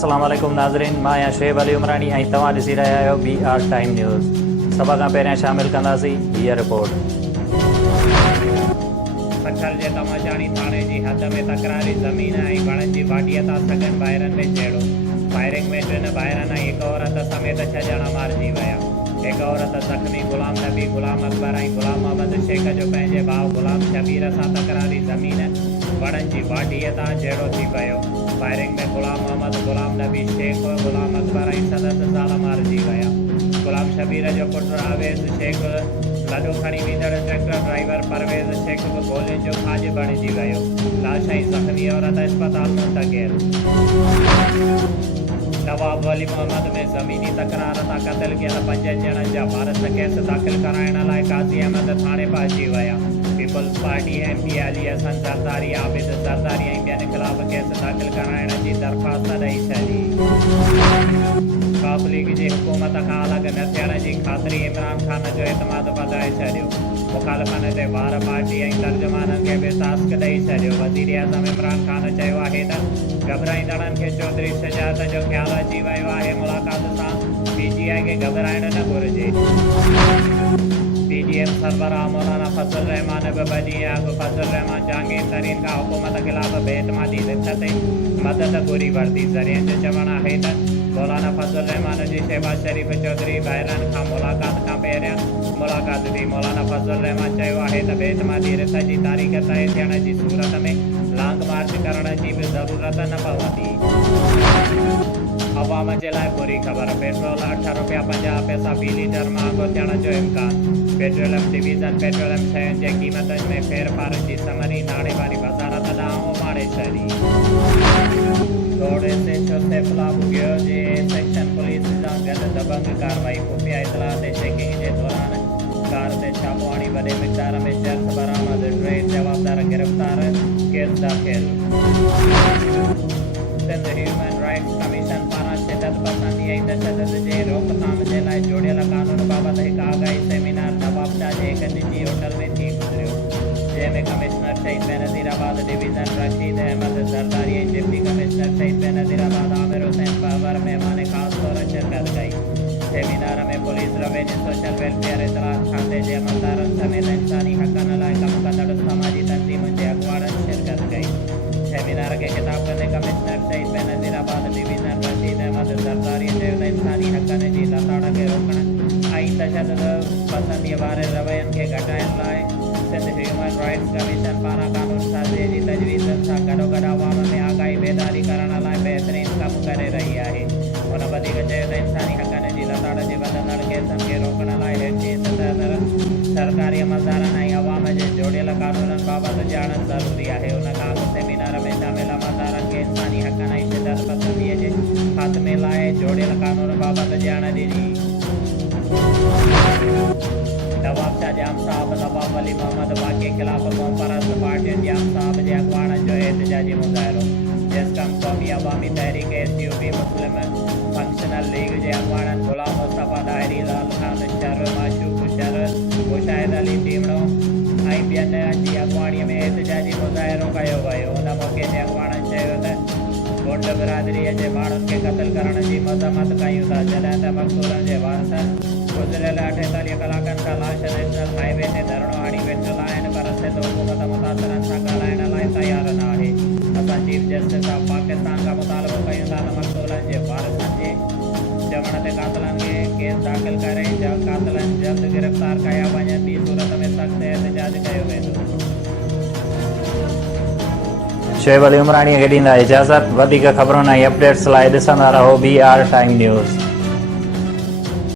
अस्सलाम वालेकुम नाज़रीन, मां आहियां शुएब अली उमरानी ऐं तव्हां ॾिसी रहिया आहियो BR टाइम न्यूज़। सभ खां पहिरियां शामिल कंदासीं हीअ रिपोर्ट। पत्थर जे तमाचाणी थाणे जी हद में तकरारी ज़मीन ऐं वणनि जी वाढीअ था सघनि ॿाहिरनि में छेड़ो। फायरिंग में 3 ॿाहिरनि ऐं हिकु औरत समेत 6 ॼणा मारिजी विया। हिकु औरत ज़ख़्मी गुलाम नबी, गुलाम अकबर ऐं गुलाम मोहम्मद शेख जो पंहिंजे भाउ गुलाम शबीर सां तकरारी ज़मीन वणनि जी वाढीअ तां छेड़ो थी पियो। फायरिंग में गुलाम मोहम्मद, गुलाम नबी शेख, गुलाम अकबर ऐं 7 ज़ाल मारिजी विया। गुलाम शबीर जो पुटु आवेज़ शेख, लॾो खणी वेंदड़ ट्रैक्टर ड्राइवर परवेज़ शेख बि गोलियुनि जो खाज बणिजी वियो। लाश ऐं ज़ख़्मी औरत अस्पताल मुंतक़िल। नवाब वली मोहम्मद में ज़मीनी तकरार तां क़त्ल थियल 5 ॼणनि जा भारत केस दाख़िल कराइण लाइ काज़ी अहमद थाणे पहुची विया। Peoples party MP Ali Hasan Zardari, Abid Zardari ऐं ॿियनि ख़िलाफ़ केस दाख़िल कराइण जी दरख़्वास्त ॾेई छॾी। काफ लीग जी हुकूमत खां अलॻि न थियण जी ख़ातिरी इमरान ख़ान जो एतमाद वधाए छॾियो। मुखालिफ़नि ते वार पार्टी ऐं तर्जुमाननि खे बि टास्क ॾेई छॾियो। वज़ीर आज़म इमरान ख़ान चयो आहे त घबराईंदड़नि खे चौधरी शजात जो ख़्यालु अची वियो आहे। मुलाक़ात सां PGI खे घबराइण न घुरिजे। PDM सरबराह मौलाना फज़ल रहमान बि 2 ॾींहं अॻु फज़ल रहमान जहांगीर तरीन खां हुकूमत ख़िलाफ़ बेइतमादी रिथ ते मदद घुरी वरिती। ज़रियनि जो चवणु आहे त मौलाना फज़ल रहमान जी शहबाज शरीफ़ चौधरी ॿाहिरनि खां मुलाक़ात खां पहिरियां मुलाक़ात थी। मौलाना फज़ल रहमान चयो आहे त बेइतमादी रिथ जी तारीख़ तय थियण जी सूरत में लॉन्ग मार्च करण जी बि ज़रूरत न पवंदी। अवाम जे लाइ बुरी ख़बर, पेट्रोल 8 रुपया 50 पैसा फ़ी लीटर महांगो थियण जो इम्कान। पेट्रोलियम डिवीज़न पेट्रोलियम शयुनि जे क़ीमतनि में फेरफार जी समरी नाणे वारी वज़ारत ॾांहुं उमाड़े छॾी। दौड़े से चौथे ख़िलाफ़ गियो जे सेक्शन पुलिस सां गॾु दबंग कार्रवाई। खुफ़िया इतला ते चेकिंग जे दौरान कार ते छापो हणी वॾे मिक़दार में चर्स बरामद। 3 जवाबदार गिरफ़्तार, केस दाख़िल। सिंध ह्यूमन राइट्स कमीशन पारां शिदत पसंदी ऐं तशदद जे रोकथाम जे लाइ जोड़ियल कानून बाबति हिकु आगाही सेमिनार नवाबशाह जे हिकु निजी होटल में थी गुज़रियो, जंहिंमें कमिश्नर शहीद बेनज़ीराबाद डिवीज़न रशीद अहमद ज़रदारी ऐं डिप्टी कमिश्नर शहीद बेनज़ीराबाद आमिर हुसैन पहवर महिमान ख़ासि तौर शिरकत कई। सेमिनार में पुलिस, रेवेन्यू, सोशल वेलफेयर, इतलात खाते जे अमलदारनि समेत इंसानी हक़नि लाइ कमु कंदड़ समाजी तंज़ीमुनि जे अॻुवाणनि शिरकत कई। सेमिनार के खिताब कंदे कमिश्नर शहीद बेनज़ीराबाद डिवीज़न रशीद अहमद ज़रदारी चयो त इंसानी हक़नि जी लताड़ खे रोकण ऐं तशदद पसंदीअ वारे रवैयनि खे घटाइण लाइ सिंध ह्यूमन राइट्स कमीशन पारां कानून साज़ीअ जी तजवीज़ुनि सां गॾोगॾु अवाम में आगाही बेदारी करण लाइ बहितरीन कमु करे रही आहे। हुन वधीक चयो त इंसानी हक़नि जी लताड़ जे वधंदड़ केसनि खे रोकण लाइ हेठि सतह सरकारी अमलदारनि ऐं अवाम जे जोड़ियल कानूननि बाबति ॼाण ज़रूरी आहे। हुन खां अॻु सेमिनार में शामिल अमलदारनि खे इंसानी हक़नि ऐं शिदत पसंदीअ जे ख़ात्मे लाइ जोड़ियल कानून बाबति ॼाण ॾिनी। नवाबशाह जाम साहब, नवाब वली मोहम्मद बाक़ी ख़िलाफ़ क़ौम परस्त पार्टियुनि जाम साहब जे अॻुवाणनि जो एहतिजाजी मुज़ाहिरो। जेसकम क़ौमी अवामी तहरीक SUP, मुस्लिम फंक्शनल लीग जे अॻुवाणनि गुलाम मुस्तफ़ा दाहिरी, लाल ख़ान शर, माशूक शर, मुशाहिद अली टीमड़ो ऐं ॿियनि जी अॻुवाणीअ में एहतिजाजी मुज़ाहिरो कयो वियो। हुन मौक़े ते अॻुवाणनि चयो त ॻोठ बिरादरीअ जे माण्हुनि खे क़त्ल करण जी मज़म्मत कयूं था, जॾहिं त मक़तूलनि जे वारसनि गुज़िरियल 48 कलाकनि खां लाश नेशनल हाईवे ते धरणो हणी वेठल आहिनि, पर सिंध हुकूमत मुतासिरनि सां ॻाल्हाइण लाइ तयारु न आहे। असां चीफ जस्टिस ऑफ पाकिस्तान खां मुतालबो कयूं था त मक़तूलनि जे वारसनि जे चवण ते कातिलनि खे केस दाख़िल करे कातिलनि जल्द गिरफ़्तार कया वञनि, ॿी सूरत में सख़्तु एहतिजाज कयो वेंदो। शुएब अली उमरानी खे ॾींदा इजाज़त। वधीक ख़बरुनि ऐं अपडेट्स लाइ ॾिसंदा रहो BR टाइम न्यूज़।